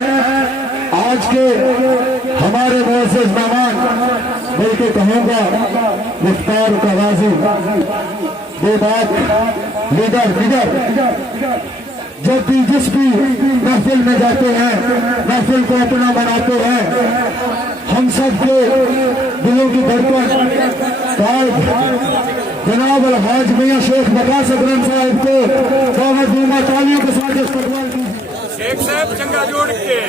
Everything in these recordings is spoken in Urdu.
آج کے ہمارے معزز مہمان بلکہ کہوں گا مختار کا غازی بے بات لیڈر جب بھی جس بھی محفل میں جاتے ہیں محفل کو اپنا بناتے ہیں ہم سب کے دلوں کی دھڑکن جناب الحاج میاں شیخ وقاص اکرم صاحب کو دعوت دوں گا تالیوں کے ساتھ استقبال کیجیے شیخ صاحب چنگا جوڑ کے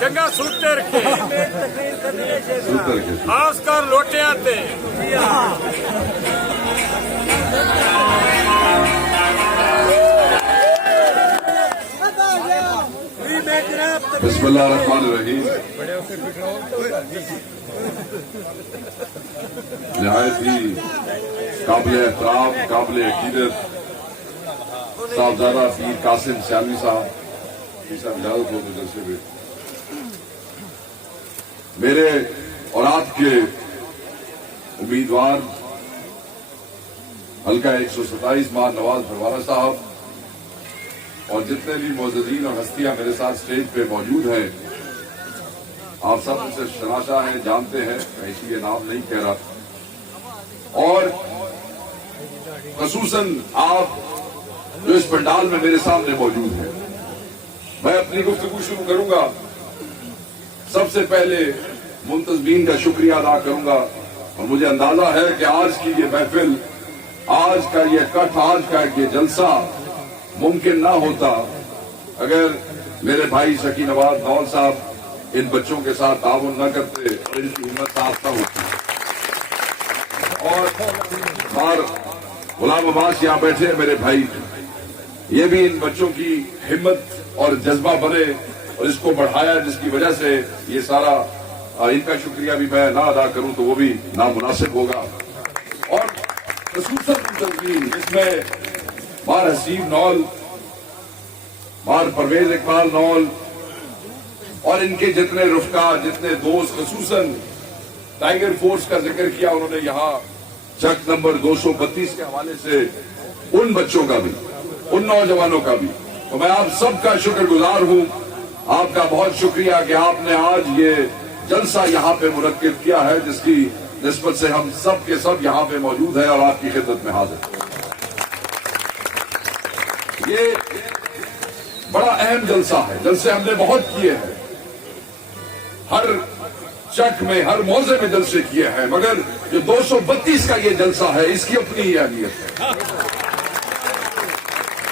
چنگا سوتے رکھے خاص کر لوٹے آتے بسم اللہ الرحمن الرحیم. نہایت ہی قابل احترام قابل عقیدت صاحبزادہ پیر قاسم سیالوی صاحب کی سب اجازت ہو جلسے میں میرے اور آپ کے امیدوار حلقہ 127 ماہ نواز بھروانا صاحب اور جتنے بھی معززین اور ہستیاں میرے ساتھ سٹیج پہ موجود ہیں آپ سب ان سے شناسا ہیں جانتے ہیں میں اس لیے نام نہیں کہہ رہا اور خصوصاً آپ جو اس پنڈال میں میرے سامنے موجود ہیں میں اپنی گفتگو شروع کروں گا. سب سے پہلے منتظمین کا شکریہ ادا کروں گا اور مجھے اندازہ ہے کہ آج کی یہ محفل آج کا یہ اکٹھ آج کا یہ جلسہ ممکن نہ ہوتا اگر میرے بھائی شکی نواز نول صاحب ان بچوں کے ساتھ تعاون نہ کرتے اور ان کی ہمت صاف نہ ہوتی. اور غلام عباس یہاں بیٹھے میرے بھائی یہ بھی ان بچوں کی ہمت اور جذبہ بنے اور اس کو بڑھایا جس کی وجہ سے یہ سارا ان کا شکریہ بھی میں نہ ادا کروں تو وہ بھی نامناسب ہوگا. اور خصوصاً تنظیم جس میں مار حسین نول مار پرویز اقبال نول اور ان کے جتنے رفقا جتنے دوست خصوصاً ٹائیگر فورس کا ذکر کیا انہوں نے یہاں چک نمبر 232 کے حوالے سے ان بچوں کا بھی ان نوجوانوں کا بھی تو میں آپ سب کا شکر گزار ہوں. آپ کا بہت شکریہ کہ آپ نے آج یہ جلسہ یہاں پہ منعقد کیا ہے جس کی نسبت سے ہم سب کے سب یہاں پہ موجود ہیں اور آپ کی خدمت میں حاضر ہیں. یہ بڑا اہم جلسہ ہے. جلسے ہم نے بہت کیے ہیں ہر چک میں ہر موضع میں جلسے کیے ہیں مگر جو 232 کا یہ جلسہ ہے اس کی اپنی اہمیت ہے.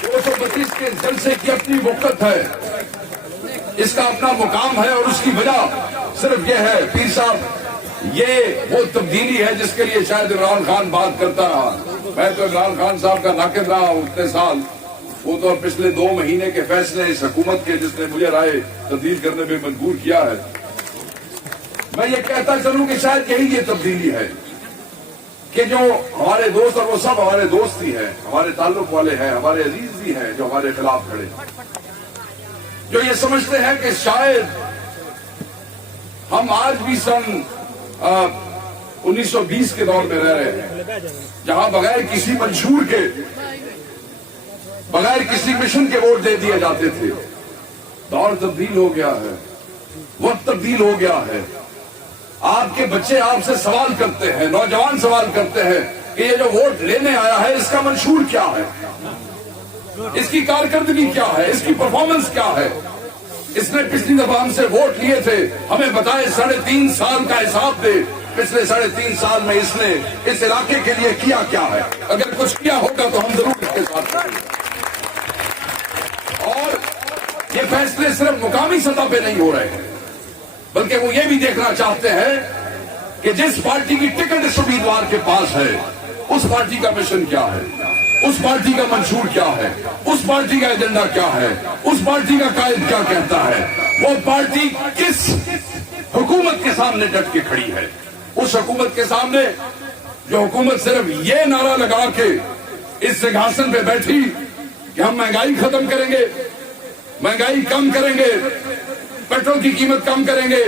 232 کے جلسے کی اپنی وقت ہے اس کا اپنا مقام ہے اور اس کی وجہ صرف یہ ہے پیر صاحب یہ وہ تبدیلی ہے جس کے لیے شاید عمران خان بات کرتا رہا. میں تو عمران خان صاحب کا ناقد رہا ہوں اتنے سال. وہ تو پچھلے 2 مہینے کے فیصلے اس حکومت کے جس نے مجھے رائے تبدیل کرنے میں مجبور کیا ہے. میں یہ کہتا چلوں کہ شاید یہی یہ تبدیلی ہے کہ جو ہمارے دوست اور وہ سب ہمارے دوست ہی ہیں ہمارے تعلق والے ہیں ہمارے عزیز بھی ہیں جو ہمارے خلاف کھڑے جو یہ سمجھتے ہیں کہ شاید ہم آج بھی سن 1920 کے دور میں رہ رہے ہیں جہاں بغیر کسی منشور کے بغیر کسی مشن کے ووٹ دے دیے جاتے تھے. دور تبدیل ہو گیا ہے وقت تبدیل ہو گیا ہے. آپ کے بچے آپ سے سوال کرتے ہیں نوجوان سوال کرتے ہیں کہ یہ جو ووٹ لینے آیا ہے اس کا منشور کیا ہے اس کی کارکردگی کیا ہے اس کی پرفارمنس کیا ہے. اس نے پچھلی دفعہ ہم سے ووٹ لیے تھے ہمیں بتائے 3.5 سال کا حساب دے پچھلے 3.5 سال میں اس نے اس علاقے کے لیے کیا کیا ہے. اگر کچھ کیا ہوگا تو ہم ضرور اس کے ساتھ کریں گے. اور یہ فیصلے صرف مقامی سطح پہ نہیں ہو رہے ہیں بلکہ وہ یہ بھی دیکھنا چاہتے ہیں کہ جس پارٹی کی ٹکٹ اس امیدوار کے پاس ہے اس پارٹی کا مشن کیا ہے اس پارٹی کا منشور کیا ہے اس پارٹی کا ایجنڈا کیا ہے اس پارٹی کا قائد کیا کہتا ہے وہ پارٹی کس حکومت کے سامنے ڈٹ کے کھڑی ہے. اس حکومت کے سامنے جو حکومت صرف یہ نعرہ لگا کے اس سنگھاسن پہ بیٹھی کہ ہم مہنگائی ختم کریں گے مہنگائی کم کریں گے پیٹرول کی قیمت کم کریں گے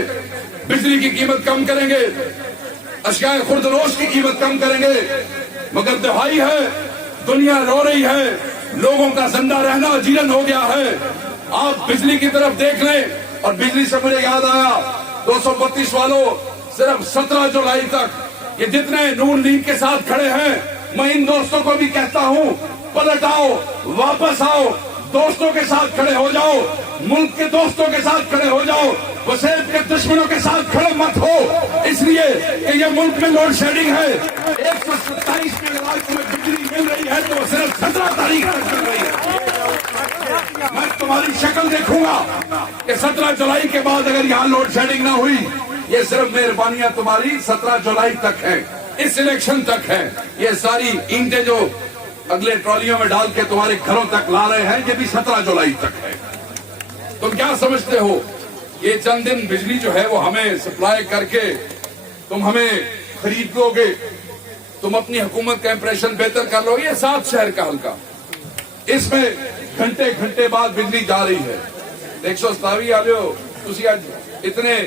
بجلی کی قیمت کم کریں گے اشیاء خوردنوش کی قیمت کم کریں گے مگر دہائی ہے دنیا رو رہی ہے لوگوں کا زندہ رہنا جیرن ہو گیا ہے آپ بجلی کی طرف دیکھ لیں. اور بجلی سے مجھے یاد آیا 232 والوں صرف 17 جولائی تک یہ جتنے نون لیگ کے ساتھ کھڑے ہیں میں ان دوستوں کو بھی کہتا ہوں پلٹ آؤ, واپس آؤ, دوستوں کے ساتھ کھڑے ہو جاؤ, ملک کے دوستوں کے ساتھ کھڑے ہو جاؤ, وسیب کے دشمنوں کے ساتھ کھڑے مت ہو. اس لیے کہ یہ ملک میں لوڈ شیڈنگ ہے. 127 کے علاوہ تمہیں بجلی مل رہی ہے تو وہ صرف 17 تاریخ تک چل رہی ہے. میں تمہاری شکل دیکھوں گا کہ 17 جولائی کے بعد اگر یہاں لوڈ شیڈنگ نہ ہوئی, یہ صرف مہربانیاں تمہاری 17 جولائی تک ہیں, اس الیکشن تک ہے. یہ ساری اینٹیں جو اگلے ٹرالیوں میں ڈال کے تمہارے گھروں تک لا رہے ہیں یہ بھی 17 جولائی تک ہے. تم کیا سمجھتے ہو یہ چند دن بجلی جو ہے وہ ہمیں سپلائی کر کے تم ہمیں خرید لو گے, تم اپنی حکومت کا امپریشن بہتر کر لو. یہ 7 شہر کا حلقہ, اس میں گھنٹے گھنٹے بعد بجلی جا رہی ہے. 127 والو تسی اج اتنے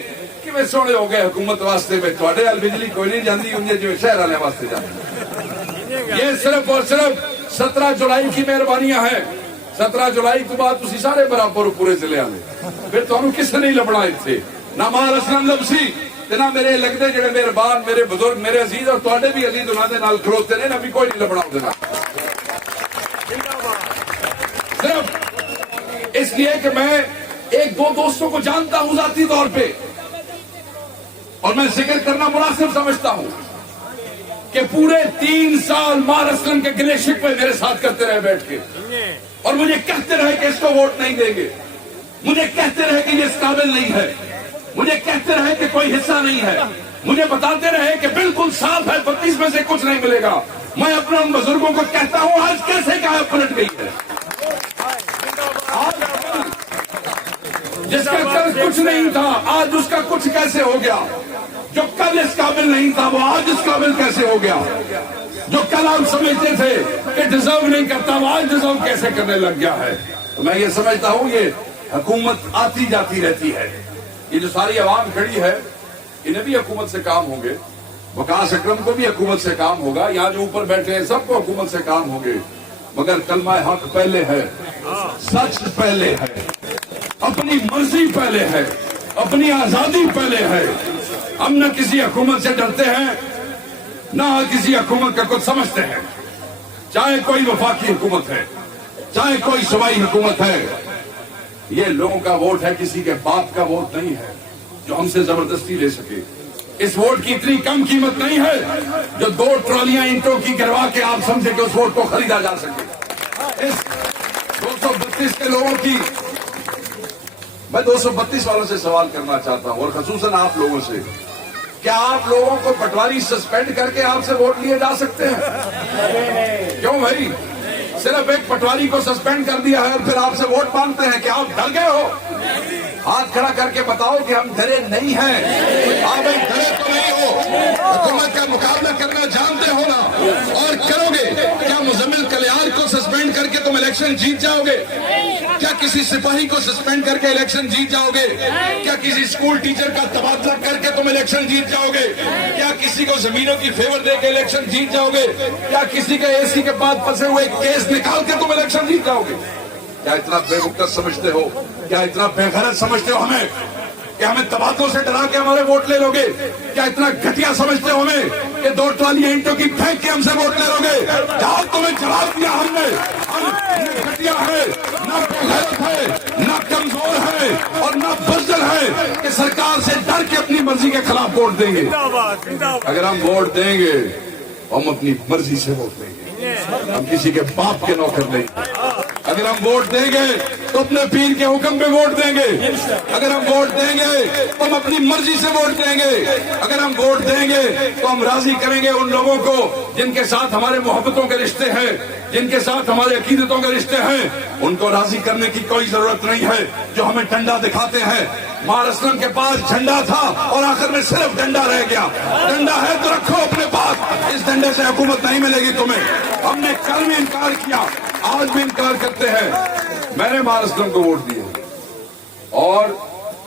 کیویں سونے ہو گئے حکومت واسطے میں تواڈے ال بجلی کوئی نہیں جاندی انجے جو شہر والے واسطے جاندی. یہ صرف اور صرف 17 جولائی کی مہربانیاں ہیں. 17 جولائی کے بعد تسی سارے برابر پورے ضلع والے, پھر تانوں کس نے نہیں لبنا اتنے, نہ مار اسلم لبسی تے نہ میرے لگدے جڑے مہربان میرے بزرگ میرے عزیز اور تواڈے بھی عزیز انہاں دے نال کھڑوتے نے, نہ بھی کوئی نہیں لبنا اودے نال. صرف اس لیے کہ میں ایک دو دوستوں کو جانتا ہوں ذاتی طور پہ, اور میں ذکر کرنا مناسب سمجھتا ہوں کہ پورے 3 سال مار اسلم کے گلے شکوے میرے ساتھ کرتے رہے بیٹھ کے, اور مجھے کہتے رہے کہ اس کو ووٹ نہیں دیں گے, مجھے کہتے رہے کہ یہ اس قابل نہیں ہے, مجھے کہتے رہے کہ کوئی حصہ نہیں ہے, مجھے بتاتے رہے کہ بالکل صاف ہے 32 میں سے کچھ نہیں ملے گا. میں اپنے ان بزرگوں کو کہتا ہوں آج کیسے کیا پلٹ گئی ہے. جس کا کل کچھ نہیں تھا آج اس کا کچھ کیسے ہو گیا, جو کل اس قابل نہیں تھا وہ آج اس قابل کیسے ہو گیا, جو کل آپ سمجھتے تھے کہ ڈیزرو نہیں کرتا وہ آج ڈیزرو کیسے کرنے لگ گیا ہے. میں یہ سمجھتا ہوں یہ حکومت آتی جاتی رہتی ہے. یہ جو ساری عوام کھڑی ہے انہیں بھی حکومت سے کام ہوں گے, وقاص اکرم کو بھی حکومت سے کام ہوگا, یہاں جو اوپر بیٹھے ہیں سب کو حکومت سے کام ہوں گے, مگر کلمہ حق پہلے ہے, سچ پہلے ہے, اپنی مرضی پہلے ہے, اپنی آزادی پہلے ہے. ہم نہ کسی حکومت سے ڈرتے ہیں نہ کسی حکومت کا کچھ سمجھتے ہیں, چاہے کوئی وفاقی حکومت ہے چاہے کوئی صوبائی حکومت ہے. یہ لوگوں کا ووٹ ہے, کسی کے باپ کا ووٹ نہیں ہے جو ہم سے زبردستی لے سکے. اس ووٹ کی اتنی کم قیمت نہیں ہے جو 2 ٹرالیاں اینٹوں کی گروا کے آپ سمجھے کہ اس ووٹ کو خریدا جا سکے. اس 232 کے لوگوں کی میں 232 والوں سے سوال کرنا چاہتا ہوں, اور خصوصاً آپ لوگوں سے, کیا آپ لوگوں کو پٹواری سسپینڈ کر کے آپ سے ووٹ لیے جا سکتے ہیں؟ کیوں بھائی, صرف ایک پٹواری کو سسپینڈ کر دیا ہے اور پھر آپ سے ووٹ مانگتے ہیں, کہ آپ ڈر گئے ہو؟ ہاتھ کھڑا کر کے بتاؤ کہ ہم ڈرے نہیں ہیں. آپ ڈرے تو نہیں ہو, حکومت کا مقابلہ کرنا جانتے ہو نا, اور کرو گے. کیا مزمل کلیار کو سسپینڈ کر کے تم الیکشن جیت جاؤ گے؟ کیا کسی سپاہی کو سسپینڈ کر کے الیکشن جیت جاؤ گے؟ کیا کسی اسکول ٹیچر کا تبادلہ کر کے تم الیکشن جیت جاؤ گے؟ کیا کسی کو زمینوں کی فیور دے کے الیکشن جیت جاؤ گے؟ کیا کسی کے اے سی کے بعد پھنسے ہوئے کیس نکال کے تم الیکشن جیت جاؤ گے؟ کیا اتنا بے وقت سمجھتے ہو, کیا اتنا بے غرض سمجھتے ہو ہمیں کہ ہمیں تبادلوں سے ڈرا کے ہمارے ووٹ لے لو گے؟ کیا اتنا گھٹیا سمجھتے ہو ہمیں کہ 2 ٹرالیاں اینٹوں کی پھینک کے ہم سے ووٹ لے لو گے؟ جہاں تمہیں جواب دیا ہم نے, ہم نہ گھٹیا ہے, نہ بے غیرت ہے, نہ کمزور ہے, اور نہ بزدل ہے کہ سرکار سے ڈر کے اپنی مرضی کے خلاف ووٹ دیں گے. اگر ہم ووٹ دیں گے ہم اپنی مرضی سے ووٹ دیں گے, ہم کسی کے باپ کے نوکر نہیں. اگر ہم ووٹ دیں گے تو اپنے پیر کے حکم پہ ووٹ دیں گے. اگر ہم ووٹ دیں گے تو ہم اپنی مرضی سے ووٹ دیں گے. اگر ہم ووٹ دیں گے تو ہم راضی کریں گے ان لوگوں کو جن کے ساتھ ہمارے محبتوں کے رشتے ہیں, جن کے ساتھ ہمارے عقیدتوں کے رشتے ہیں. ان کو راضی کرنے کی کوئی ضرورت نہیں ہے جو ہمیں ڈنڈا دکھاتے ہیں. مار اسلم کے پاس جھنڈا تھا اور آخر میں صرف ڈنڈا رہ گیا. ڈنڈا ہے تو رکھو اپنے پاس, اس ڈنڈے سے حکومت نہیں ملے گی تمہیں. ہم نے کل بھی انکار کیا, آج بھی انکار کرتے ہیں. میں نے مار اسلم کو ووٹ دیا اور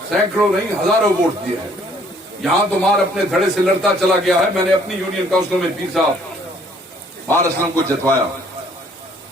سینکڑوں نہیں ہزاروں ووٹ دیے ہیں. یہاں تو مار اپنے دھڑے سے لڑتا چلا گیا ہے. میں نے اپنی یونین کاؤنسلوں میں پیر صاحب مار اسلم کو جتوایا.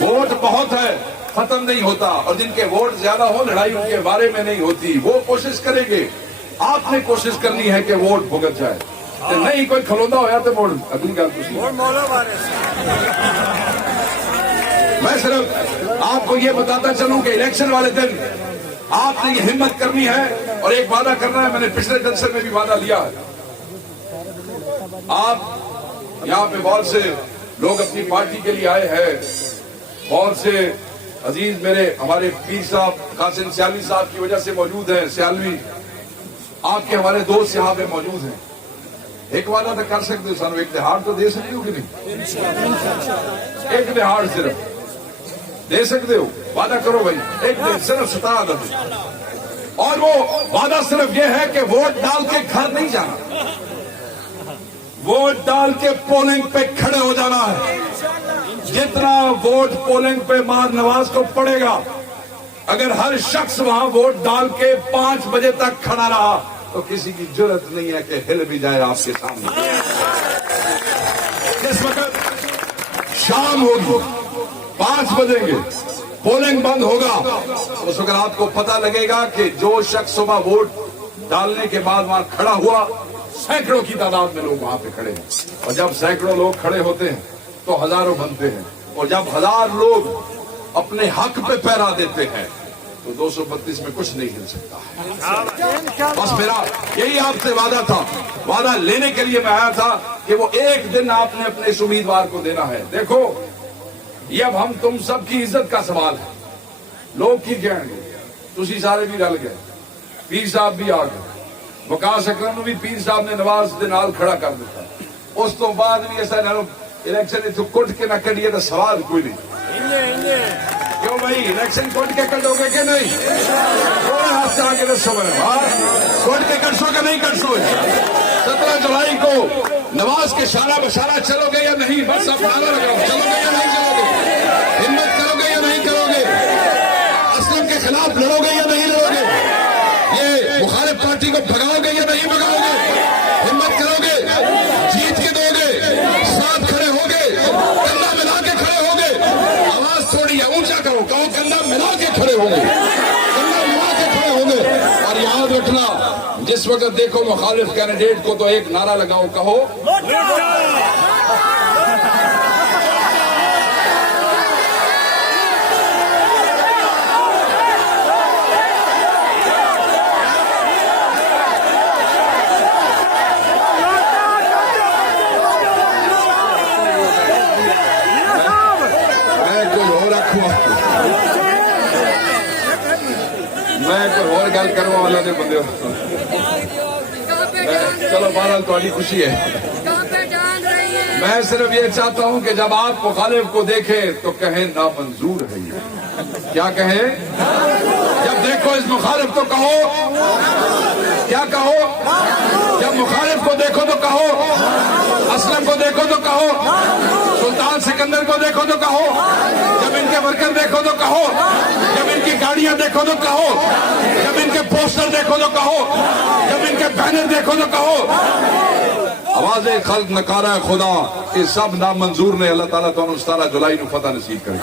ووٹ بہت ہے، ختم نہیں ہوتا، اور جن کے ووٹ زیادہ ہو لڑائی ان کے بارے میں نہیں ہوتی، وہ کوشش کریں گے۔ آپ نے کوشش کرنی ہے کہ ووٹ بھگت جائے، نہیں کوئی کھلوندا ہوا تو ووٹ اگلی گل کچھ نہیں۔ میں صرف آپ کو یہ بتاتا چلوں کہ الیکشن والے دن آپ نے یہ ہمت کرنی ہے اور ایک وعدہ کرنا ہے، میں نے پچھلے جلسے میں بھی وعدہ لیا ہے۔ آپ یہاں پہ بہت سے لوگ اپنی پارٹی کے لیے آئے ہیں، بہت سے عزیز میرے ہمارے پیر صاحب قاسم سیالوی صاحب کی وجہ سے موجود ہیں، سیالوی آپ کے ہمارے دوست یہاں پہ موجود ہیں۔ ایک وعدہ تو کر سکتے ہو، سانو ایک دہاڑ تو دے سکتے ہو کہ نہیں؟ ایک دہاڑ صرف دے سکتے ہو، وعدہ کرو بھائی، ایک دن صرف 17 دن، اور وہ وعدہ صرف یہ ہے کہ ووٹ ڈال کے گھر نہیں جانا، ووٹ ڈال کے پولنگ پہ کھڑے ہو جانا ہے۔ جتنا ووٹ پولنگ پہ ماں نواز کو پڑے گا، اگر ہر شخص وہاں ووٹ ڈال کے 5 بجے تک کھڑا رہا تو کسی کی جرت نہیں ہے کہ ہل بھی جائے آپ کے سامنے۔ اس وقت شام ہوگی، 5 بجیں گے، پولنگ بند ہوگا، اس وقت آپ کو پتہ لگے گا کہ جو شخص صبح ووٹ ڈالنے کے بعد وہاں کھڑا ہوا، سینکڑوں کی تعداد میں لوگ وہاں پہ کھڑے ہیں، اور جب سینکڑوں لوگ کھڑے ہوتے ہیں تو ہزاروں بنتے ہیں، اور جب 1000 لوگ اپنے حق پہ پیرا دیتے ہیں تو 232 میں کچھ نہیں ہل سکتا۔ بس میرا یہی آپ سے وعدہ تھا، وعدہ لینے کے لیے میں آیا تھا کہ وہ ایک دن آپ نے اپنے اس امیدوار کو دینا ہے۔ دیکھو یہ اب ہم تم سب کی عزت کا سوال ہے، لوگ کی کہیں گے، تسی سارے بھی رل گئے، پیر صاحب بھی آ گئے، وقاص اکرم بھی پیر صاحب نے نواز دے نال کھڑا کر دیتا، اس تو بعد بھی ایسا الیکشن اتو کٹ کے نہ کریے تو سوال کوئی نہیں۔ کیوں بھائی الیکشن کٹ کے کٹو گے کہ نہیں؟ تھوڑے ہاتھ سے آگے دسو میں کٹ کے کٹسو کہ نہیں کٹسو؟ 17 جولائی کو نواز کے شانہ بشانہ چلو گے یا نہیں؟ بس اب نعرہ لگاؤ، چلو گے یا نہیں چلو گے؟ ہمت کرو گے یا نہیں کرو گے؟ اسلم کے خلاف لڑو گے یا نہیں لڑو گے؟ یہ مخالف پارٹی کو بھگاؤ گے یا نہیں بھگاؤ گے؟ ہمت کرو گے؟ جیت کے دو گے؟ ساتھ کھڑے ہو گے؟ کندھا ملا کے کھڑے ہو گے؟ آواز تھوڑی ہے اونچا کرو، کہو کندھا ملا کے کھڑے ہوں گے، کندھا ملا کے کھڑے ہوں گے۔ اور یاد رکھنا جس وقت دیکھو مخالف کینڈیڈیٹ کو تو ایک نعرہ لگاؤ، کہو میں کوئی اور گل کروا والا دے بندے چلو بہرحال تھوڑی خوشی ہے۔ میں صرف یہ چاہتا ہوں کہ جب آپ مخالف کو دیکھیں تو کہیں نامنظور ہے یہ، کیا کہیں؟ جب دیکھو اس مخالف تو کہو، کیا کہو؟ جب مخالف کو دیکھو تو کہو، اسلم کو دیکھو تو کہو، سلطان سکندر کو دیکھو تو کہو، جب ان کے ورکر دیکھو تو کہو، جب ان کی گاڑیاں دیکھو تو کہو، جب ان کے پوسٹر دیکھو تو کہو، جب ان کے بینر دیکھو تو کہو، آواز خلق نکارہ خدا، یہ سب نامنظور نے۔ اللہ تعالیٰ تو 17 جولائی نو فتح نصیب کرے۔